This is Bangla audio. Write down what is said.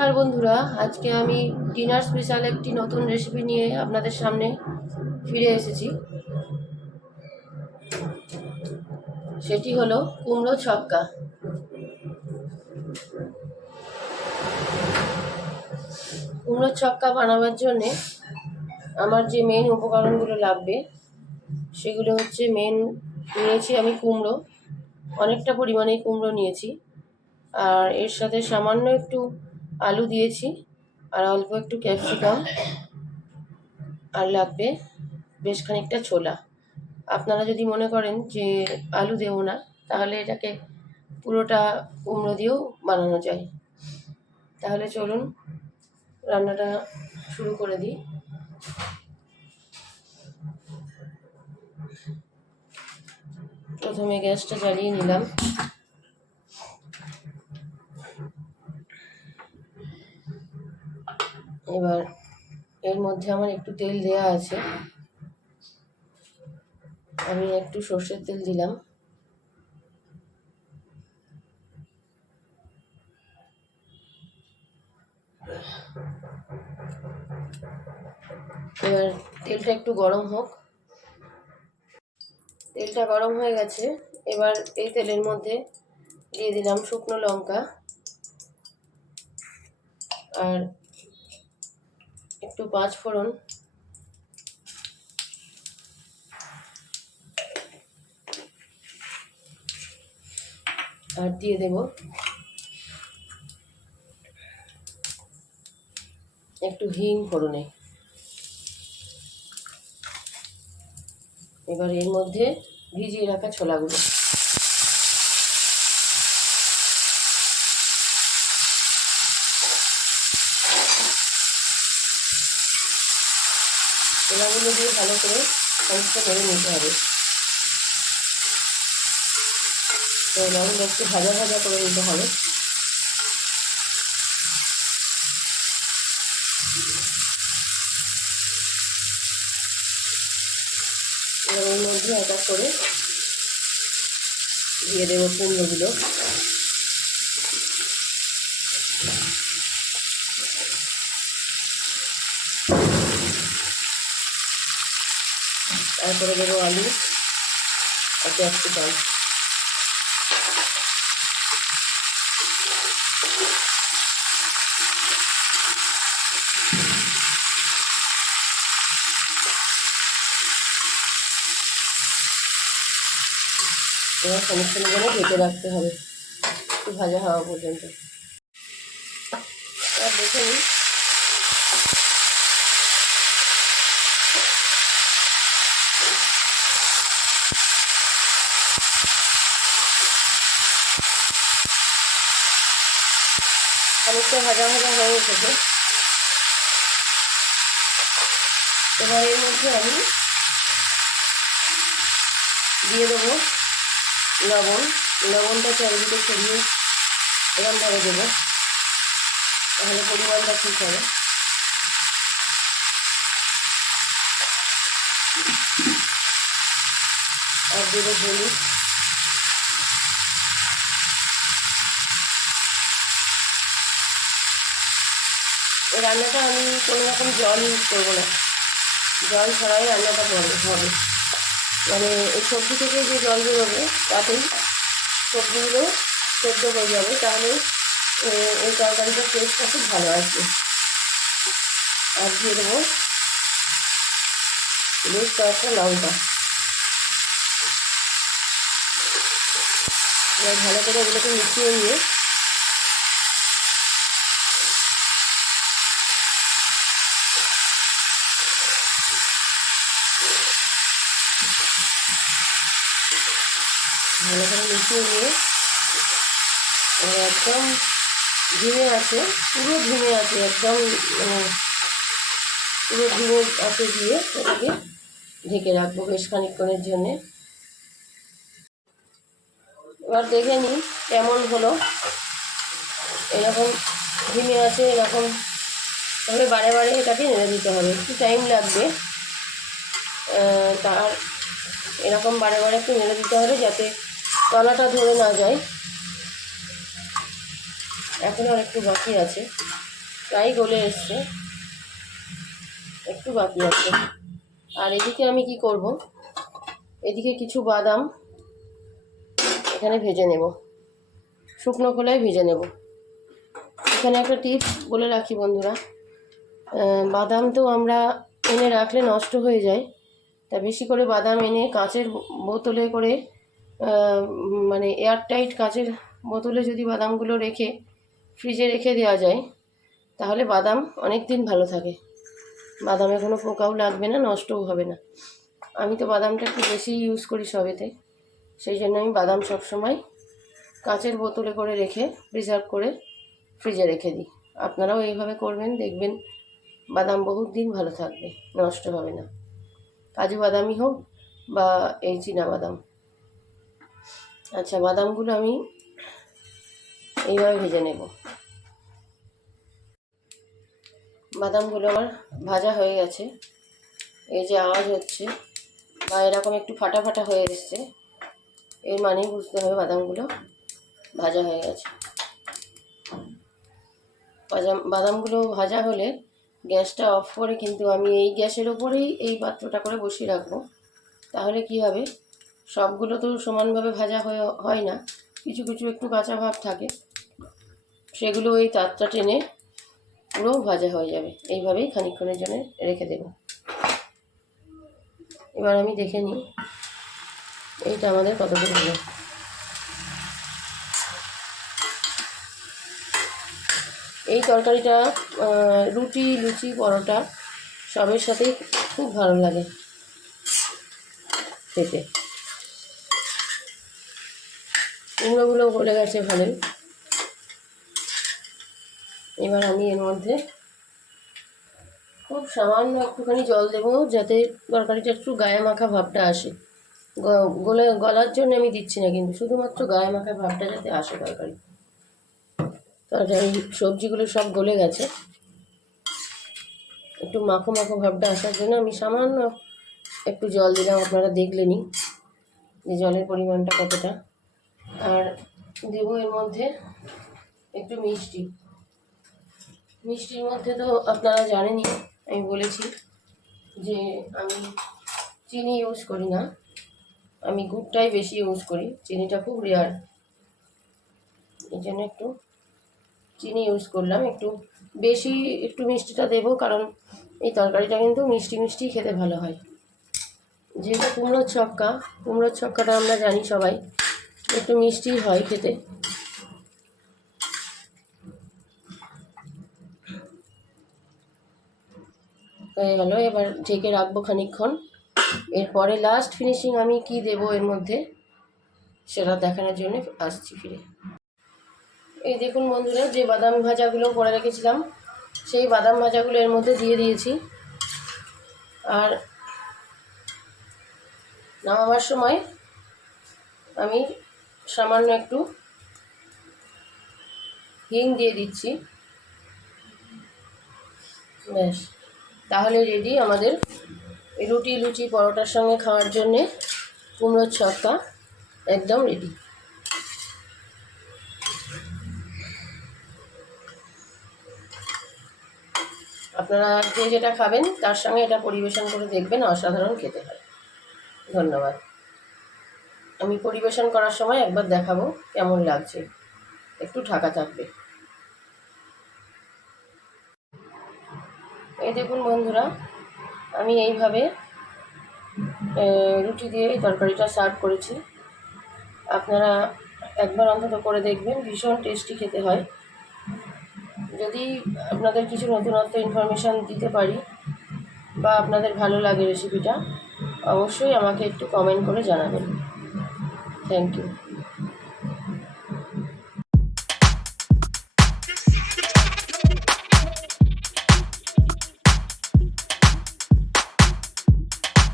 নমস্কার বন্ধুরা, আজকে আমি ডিনার স্পেশাল একটি নতুন রেসিপি নিয়ে আপনাদের সামনে ফিরে এসেছি। সেটি হলো কুমড়ো ছক্কা। কুমড়োর ছক্কা বানাবার জন্যে আমার যে মেন উপকরণগুলো লাগবে, সেগুলো হচ্ছে মেন নিয়েছি আমি কুমড়ো। অনেকটা পরিমাণে কুমড়ো নিয়েছি। আর এর সাথে সামান্য একটু আলু দিয়েছি। আর অল্প একটু ক্যাপসিকাম। আর লাগবে বেশ খানিকটা ছোলা। আপনারা যদি মনে করেন যে আলু দেবো না, তাহলে এটাকে পুরোটা কুমড়ো দিয়েও বানানো যায়। তাহলে চলুন রান্নাটা শুরু করে দিই। প্রথমে গ্যাসটা জ্বালিয়ে নিলাম। এবার এর মধ্যে আমার একটু তেল দেয়া আছে। আমি একটু সর্ষের তেল দিলাম। এবার তেলটা একটু গরম হোক। তেলটা গরম হয়ে গেছে। এবার এই তেলের মধ্যে দিয়ে দিলাম শুকনো লঙ্কা। আর একটু পাঁচ ফোড়ন। আর দিয়ে দেব একটু হিং ফোড়নে। এবার এর মধ্যে ভিজিয়ে রাখা ছোলাগুলো। ছোলাগুলো দিয়ে ভালো করে সমস্ত করে নিতে হবে। ছোলাগুলো একটু ভাজা ভাজা করে নিতে হবে। এর মধ্যে এক করে দিয়ে দেবো কুমড়োগুলো। তারপরে দেবো আলু আর ক্যাপসিকাম এবার খানিকক্ষণ করে ঢেকে রাখতে হবে। একটু ভাজা হওয়া পর্যন্ত। আর দেখে নিই খানিকটা ভাজা ভাজা হয়ে উঠেছে এবার এর মধ্যে আমি দিয়ে দেবো লবণ। লবণটা চারিদিকে ছড়িয়ে এরমভাবে দেবো। তাহলে পরিমাণটা ঠিক হবে। আর দেবো হলুদ। এই রান্নাটা আমি কোনো রকম জল ইউজ করব না। জল ছাড়াই রান্নাটা হবে। মানে এই সবজি থেকে যে জল বেরোবে তাতেই সবজিগুলো সেদ্ধ হয়ে যাবে, তাহলে এই তরকারিটার টেস্টটা খুব ভালো আসবে। আর দিয়ে দেবো বেশ কয়েকটা লঙ্কা। এবার ভালো করে এগুলোকে মিশিয়ে নিয়ে ভালো করে মিশিয়ে নিয়ে একদম ঝিমে আছে, পুরো ঝিমে আছে, একদম পুরো ঝিমে আছে দিয়ে এটাকে ঢেকে রাখব বেশ খানিকক্ষণের জন্যে। এবার দেখে নিই কেমন হলো। এরকম ঝিমে আছে, এরকম তাহলে বারে বারে এটাকে নেড়ে দিতে হবে, একটু টাইম লাগবে। তার এরকম বারে বারে একটু নেড়ে দিতে হবে যাতে তলাটা ধরে না যায়। এখন আর একটু বাকি আছে। প্রায় গলে এসছে। একটু বাকি আছে। আর এদিকে আমি কি করব? এদিকে কিছু বাদাম এখানে ভেজে নেব। শুকনো খোলায় ভেজে নেব। এখানে একটা টিপস বলে রাখি বন্ধুরা। বাদাম তো আমরা এনে রাখলে নষ্ট হয়ে যায়। তা বেশি করে বাদাম এনে কাঁচের বোতলে করে মানে এয়ারটাইট কাঁচের বোতলে যদি বাদামগুলো রেখে ফ্রিজে রেখে দেওয়া যায়, তাহলে বাদাম অনেক দিন ভালো থাকে। বাদামে কোনো পোকাও লাগবে না, নষ্টও হবে না। আমি তো বাদামটা একটু বেশি ইউজ করি সবেতে। সেই জন্য আমি বাদাম সবসময় কাঁচের বোতলে করে রেখে প্রিজার্ভ করে ফ্রিজে রেখে দিই। আপনারাও এইভাবে করবেন, দেখবেন বাদাম বহুত দিন ভালো থাকবে, নষ্ট হবে না। কাজু বাদামই হোক বা এই চীনা বাদাম। আচ্ছা বাদামগুলো আমি এইভাবে ভেজে নেব। বাদামগুলো আমার ভাজা হয়ে গেছে। এই যে আওয়াজ হচ্ছে বা এরকম একটু ফাটা ফাটা হয়ে এসছে, এর মানেই বুঝতে হবে বাদামগুলো ভাজা হয়ে গেছে। বাদাম বাদামগুলো ভাজা হলে গ্যাসটা অফ করে কিন্তু আমি এই গ্যাসের ওপরেই এই পাত্রটা করে বসিয়ে রাখব। তাহলে কি হবে? সবগুলো তো সমানভাবে ভাজা হয়ে হয় না। কিছু কিছু একটু কাঁচা ভাব থাকে। সেগুলো ওই তাতটা টেনে পুরো ভাজা হয়ে যাবে। এইভাবেই খানিকক্ষণের জন্য রেখে দেব। এবার আমি দেখে নিই, এইটা আমাদের কতদূর হলো। এই তরকারিটা রুটি, লুচি, পরোটা, সবের সাথেই খুব ভালো লাগে খেতে। কুমড়োগুলো গলে গেছে ভালোই। এবার আমি এর মধ্যে খুব সামান্য একটুখানি জল দেবো যাতে তরকারিটা একটু গায়ে মাখা ভাবটা আসে। গলে, গলার জন্য আমি দিচ্ছি না কিন্তু শুধুমাত্র গায়ে মাখা ভাবটা যাতে আসে তরকারি। তরকারি, সবজিগুলো সব গলে গেছে। একটু মাখো মাখো ভাবটা আসার জন্য আমি সামান্য একটু জল দিলাম, আপনারা দেখলেনই যে জলের পরিমাণটা কতটা। আর দেবো এর মধ্যে একটু মিষ্টি। মিষ্টির মধ্যে তো আপনারা জানেনই, আমি বলেছি যে আমি চিনি ইউজ করি না। আমি গুড়টাই বেশি ইউজ করি, চিনিটা খুব রেয়ার এই জন্য একটু চিনি ইউজ করলাম। একটু বেশি একটু মিষ্টিটা দেবো, কারণ এই তরকারিটা কিন্তু মিষ্টি মিষ্টি খেতে ভালো হয়। যেহেতু কুমড়োর ছক্কা, কুমড়োর ছক্কাটা আমরা জানি সবাই, একটু মিষ্টি হয় খেতে। হয়ে গেল, এবার ঢেকে রাখব খানিকক্ষণ। এরপরে লাস্ট ফিনিশিং আমি কি দেবো এর মধ্যে, সেটা দেখানোর জন্য আসছি ফিরে। এই দেখুন বন্ধুরা, যে বাদাম ভাজাগুলো করে রেখেছিলাম, সেই বাদাম ভাজাগুলো এর মধ্যে দিয়ে দিয়েছি। আর নামাবার সময় আমি সামান্য একটু হিং দিয়ে দিচ্ছি। ব্যাস, তাহলে রেডি আমাদের রুটি লুচি পরোটার সঙ্গে খাওয়ার জন্যে কুমড়োর ছক্কা, একদম রেডি। আপনারা যে যেটা খাবেন, তার সঙ্গে এটা পরিবেশন করে দেখবেন, অসাধারণ খেতে হয়। ধন্যবাদ। আমি পরিবেশন করার সময় একবার দেখাবো কেমন লাগছে। একটু ঢাকা থাকবে। এই দেখুন বন্ধুরা, আমি এইভাবে রুটি দিয়ে তরকারিটা সার্ভ করেছি। আপনারা একবার অন্তত করে দেখবেন, ভীষণ টেস্টি খেতে হয়। যদি আপনাদের কিছু নতুনত্ব ইনফরমেশান দিতে পারি বা আপনাদের ভালো লাগে রেসিপিটা অবশ্যই আমাকে একটু কমেন্ট করে জানাবেন। Thank you